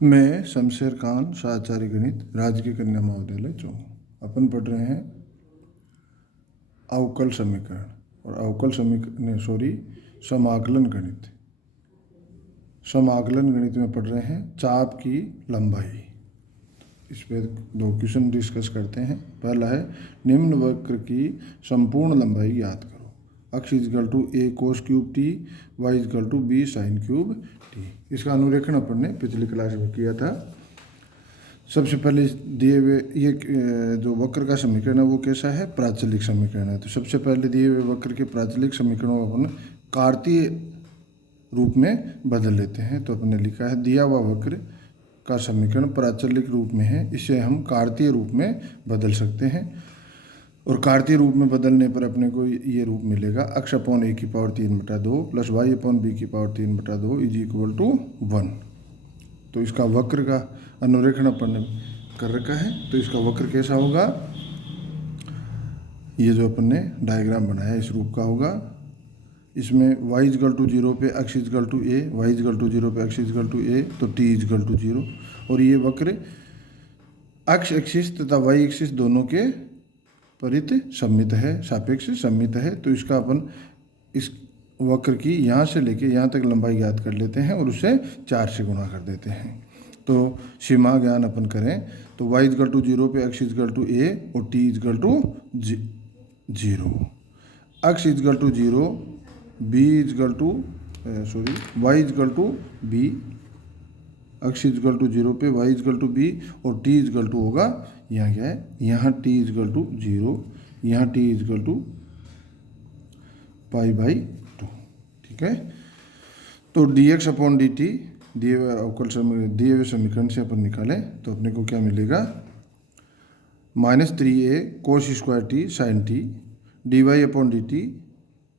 मैं शमशेर खान, शाहचार्य गणित, राजकीय कन्या महाविद्यालय चौं। अपन पढ़ रहे हैं अवकल समीकरण और अवकल समीकरण समाकलन गणित। समाकलन गणित में पढ़ रहे हैं चाप की लंबाई। इस पर दो क्वेश्चन डिस्कस करते हैं। पहला है निम्न वक्र की संपूर्ण लंबाई ज्ञात करो। x is equal to A cos cube T, Y is equal to B sine cube T. इसका अनुरेखण अपन ने पिछली क्लास में किया था। सबसे पहले दिए हुए ये जो वक्र का समीकरण है वो कैसा है, प्राचलिक समीकरण है। तो सबसे पहले दिए हुए वक्र के प्राचलिक समीकरणों को अपन कार्तीय रूप में बदल लेते हैं। तो अपने लिखा है दिया हुआ वक्र का समीकरण प्राचलिक रूप में है, इसे हम कार्तीय रूप में बदल सकते हैं। और कार्तीय रूप में बदलने पर अपने को ये रूप मिलेगा x अपॉन ए की पावर 3/2 प्लस वाई अपॉन बी की पावर 3/2 इज इक्वल टू 1। तो इसका वक्र का अनुरेखण अपन ने कर रखा है। तो इसका वक्र कैसा होगा, ये जो अपन ने डायग्राम बनाया इस रूप का होगा। इसमें y इजकल टू 0 पे x is equal to A, Y is equal to 0 पे x इजकल टू ए, तो t इजकल टू 0। और ये वक्र x एक्सिस तथा y एक्सिस दोनों के परित सममित है, सापेक्ष सममित है। तो इसका अपन इस वक्र की यहाँ से लेके यहाँ तक लंबाई ज्ञात कर लेते हैं और उसे 4 से गुणा कर देते हैं। तो सीमा ज्ञान अपन करें तो y इजकल टू 0 पे x इजकल टू ए और t is equal to 0। x is equal to 0, b is equal to y is equal to b, x is equal to 0 पे y इजकल टू b और t इजकल टू होगा, यहाँ क्या है, यहाँ t इजकल टू 0, यहाँ t इजकल टू π/2। ठीक है। तो dx अपॉन dt दिए हुए समीकरण से अपन निकालें तो अपने को क्या मिलेगा, -3a cos square T sine T dy upon dt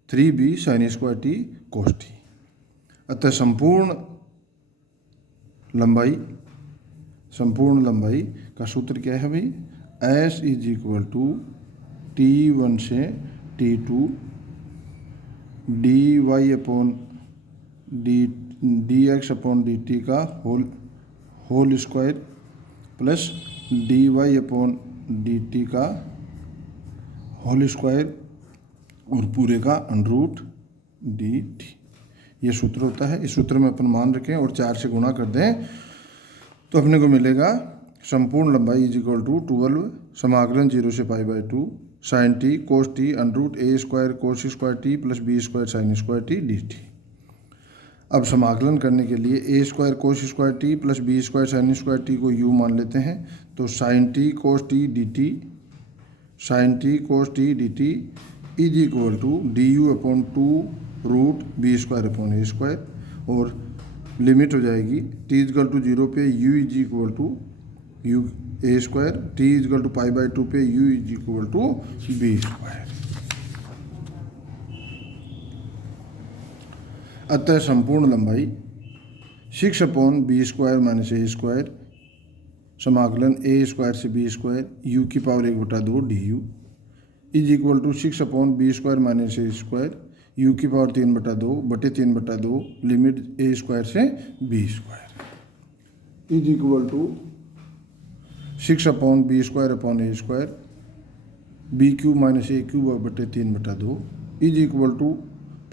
3b sine square T cos T. अतः संपूर्ण लंबाई का सूत्र क्या है भाई, s is equal to t1 से t2 dy upon dx upon dt का whole square plus dy upon dt का होल स्क्वायर और पूरे का अंडररूट dt। ये सूत्र होता है। इस सूत्र में अपन मान रखें और 4 से गुणा कर दें तो अपने को मिलेगा संपूर्ण लंबाई इज इक्वल टू 12 समाकलन 0 से π/2 sine T cos T under root a square cos square T plus b square sine square T dt। अब समाकलन करने के लिए a square cos square T plus b square sine square T को u मान लेते हैं। तो sine T cos T dt is equal to du upon 2√b square upon a square. और लिमिट हो जाएगी t इजकल टू 0 पे u is equal to a square, t is equal to π/2 पे u is equal to b square. अतः संपूर्ण लंबाई 6 upon B square minus A square समाकलन a square से b स्क्वायर u की power 1/2 du is equal to 6 upon B square minus A square u की power 3/2 limit a square से b square is equal to 6 upon B square upon A square B cube minus A cube 3/2 is equal to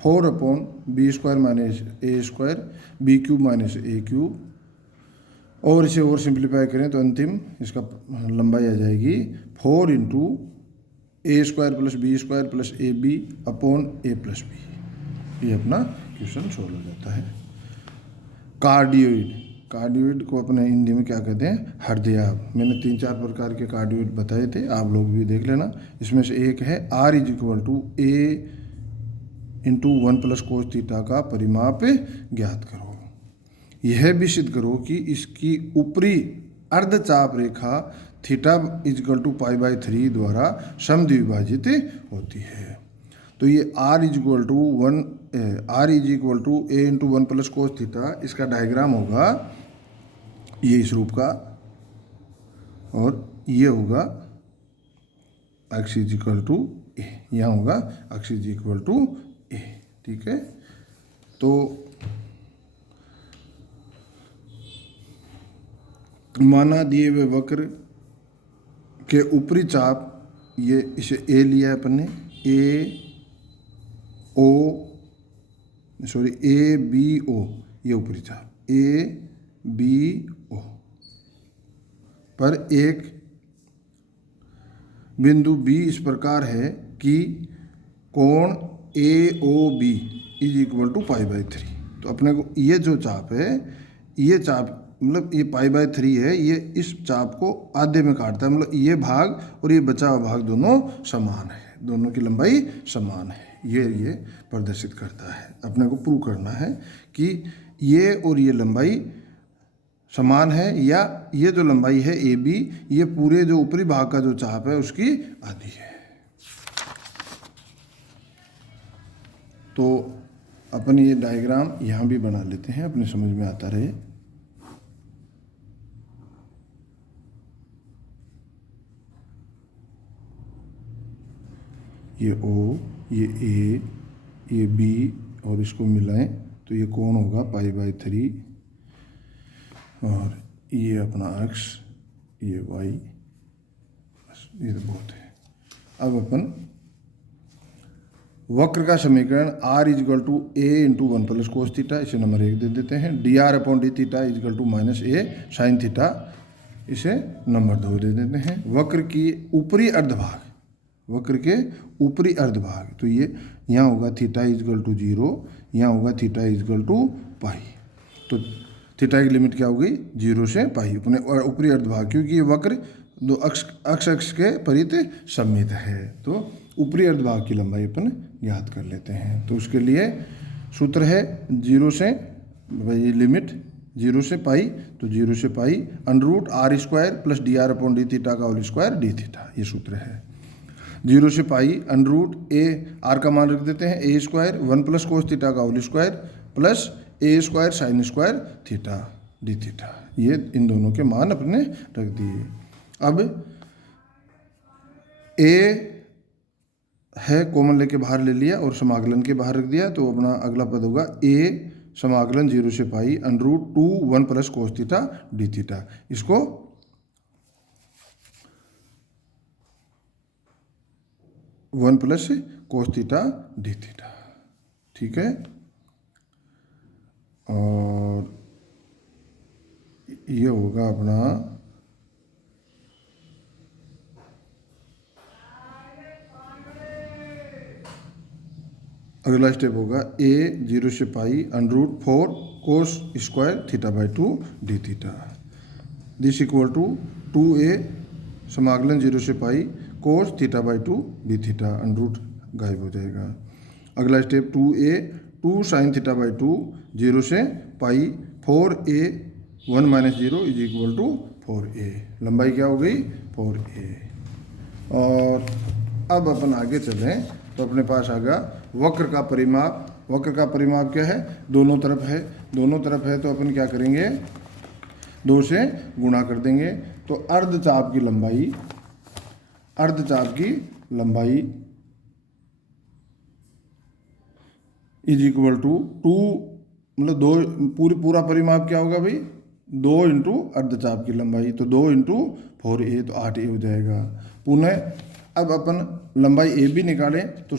4 upon B square minus A square B cube minus A cube. और इसे और simplify करें तो अंतिम इसका लंबाई आ जाएगी 4 into A square plus B square plus A B upon A plus B. ये अपना क्वेश्चन सोल्व हो जाता है। कार्डियोइड को अपने हिंदी में क्या कहते हैं, हृदयाभ। मैंने 3-4 प्रकार के कार्डियोइड बताए थे, आप लोग भी देख लेना। इसमें से एक है r is equal to a into 1 plus cos theta का परिमाप ज्ञात करो। यह भी सिद्ध करो कि इसकी ऊपरी अर्धचाप रेखा थीटा इजकल टू π/3 द्वारा समद्विभाजित होती है। तो ये r is equal to a into 1 plus cos theta, इसका डायग्राम होगा ये इस रूप का, और ये होगा x is equal to a, यहाँ होगा x is equal to a। ठीक है। तो माना दिए हुए वक्र के ऊपरी चाप, ये इसे ए लिया है अपन ने, ए बी ओ, ये ऊपरी चाप ए बी ओ पर एक बिंदु बी इस प्रकार है कि कोण A O B is equal to π/3। तो अपने को ये जो चाप है, ये चाप मतलब ये π/3 है, ये इस चाप को आधे में काटता है, मतलब ये भाग और ये बचा हुआ भाग दोनों समान है, दोनों की लंबाई समान है, ये प्रदर्शित करता है। अपने को प्रूव करना है कि ये और ये लंबाई समान है, या ये जो लंबाई है ए बी, ये पूरे जो ऊपरी भाग का जो चाप है उसकी आधी है। तो अपन ये डायग्राम यहाँ भी बना लेते हैं, अपने समझ में आता रहे। ये ओ, ये ए, ये बी और इसको मिलाएं तो ये कोण होगा π/3, और ये अपना अक्ष, ये वाई, बस ये तो बहुत है। अब अपन वक्र का समीकरण r is equal to A into 1 plus cos theta, इसे नंबर 1 दे देते हैं। dr/d theta is equal to minus A sine theta, इसे नंबर 2 दे देते हैं। वक्र की ऊपरी अर्धभाग, वक्र के ऊपरी अर्धभाग, तो ये यहाँ होगा थीटा इजगल टू 0, यहाँ होगा थीटा इजगल टू पाई। तो थीटा की लिमिट क्या होगी 0 से पाई, अपने ऊपरी अर्धभाग, क्योंकि ये वक्र दो अक्ष के परित सममित है। तो ऊपरी अर्धभाग की लंबाई अपन ज्ञात कर लेते हैं। तो उसके लिए सूत्र है 0 से, भाई लिमिट 0 से पाई, तो 0 से पाई √r² प्लस dr/d थीटा का होल स्क्वायर डी थीटा, ये सूत्र है। 0 से पाई √a, r का मान रख देते हैं a² 1 प्लस कोस थीटा का whole square plus a² sine square theta D theta, ये इन दोनों के मान अपने रख दिए। अब a है कॉमन लेके बाहर ले लिया और समाकलन के बाहर रख दिया, तो अपना अगला पद होगा a समाकलन 0 से पाई √2 1 plus cos theta D theta, इसको 1 plus cos theta D theta, ठीक है। और ये होगा अपना अगला स्टेप होगा a 0 से पाई √4 कोस स्क्वायर थीटा/2 D theta, this equal to 2a समाकलन 0 से पाई कोस थीटा/2 डी थीटा, √ गायब हो जाएगा। अगला स्टेप 2a 2 साइन थीटा/2 0 से pi 4a 1 minus 0 is equal to 4a, लंबाई क्या हो गई 4a। और अब अपन आगे चलें तो अपने पास आ गया वक्र का परिमाप। वक्र का परिमाप क्या है, दोनों तरफ है, दोनों तरफ है, तो अपन क्या करेंगे 2 से गुणा कर देंगे। तो अर्धचाप की लंबाई, अर्धचाप की लंबाई इज इक्वल टू 2, मतलब 2, पूरा परिमाप क्या होगा भाई 2 इंटू अर्धचाप की लंबाई, तो 2 इंटू 4a, तो 8a हो जाएगा। पुनः अब अपन लंबाई ए भी निकालें तो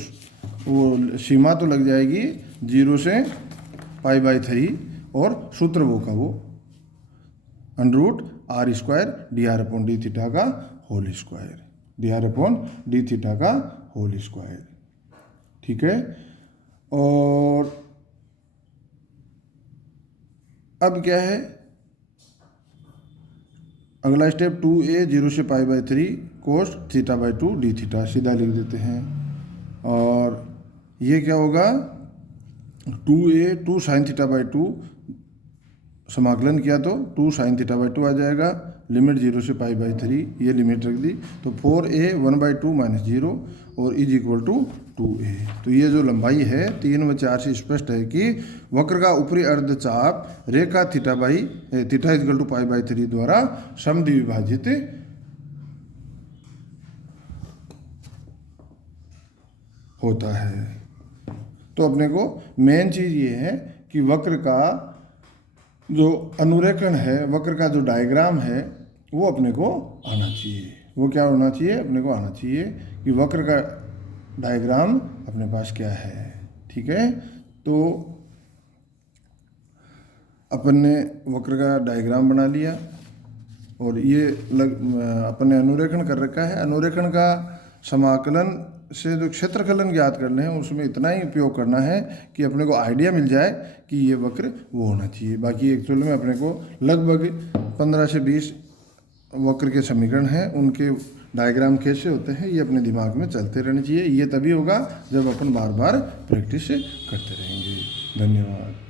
वो सीमा तो लग जाएगी 0 से π/3, और सूत्र वो का वो √r² dr/d थीटा का होल स्क्वायर, dr/d थीटा का होल स्क्वायर, ठीक है। और अब क्या है अगला स्टेप 2a 0 से π/3 कोस थीटा/2 डी थीटा, सीधा लिख देते हैं। और ये क्या होगा 2a 2 साइन थीटा/2 समाकलन किया तो 2 साइन थीटा/2 आ जाएगा, लिमिट 0 से π/3, ये लिमिट रख दी, तो 4a 1/2 माइनस 0 और इज इक्वल टू 2a। तो ये जो लंबाई है 3 व 4 से स्पष्ट है कि वक्र का ऊपरी अर्धचाप रेखा थीटा इज इक्वल टू π/3 द्वारा समद्विभाजित होता है। तो अपने को मेन चीज़ ये है कि वक्र का जो अनुरेखण है, वक्र का जो डायग्राम है, वो अपने को आना चाहिए। वो क्या होना चाहिए? अपने को आना चाहिए कि वक्र का डायग्राम अपने पास क्या है। ठीक है, तो अपन ने वक्र का डायग्राम बना लिया और ये अपन ने अनुरेखण कर रखा है। अनुरेखण का समाकलन से जो क्षेत्रफलन ज्ञात करने हैं उसमें इतना ही उपयोग करना है कि अपने को आइडिया मिल जाए कि ये वक्र वो होना चाहिए। बाकी एक्चुअल में अपने को लगभग 15 से 20 वक्र के समीकरण हैं, उनके डायग्राम कैसे होते हैं ये अपने दिमाग में चलते रहने चाहिए। ये तभी होगा जब अपन बार बार प्रैक्टिस करते रहेंगे। धन्यवाद।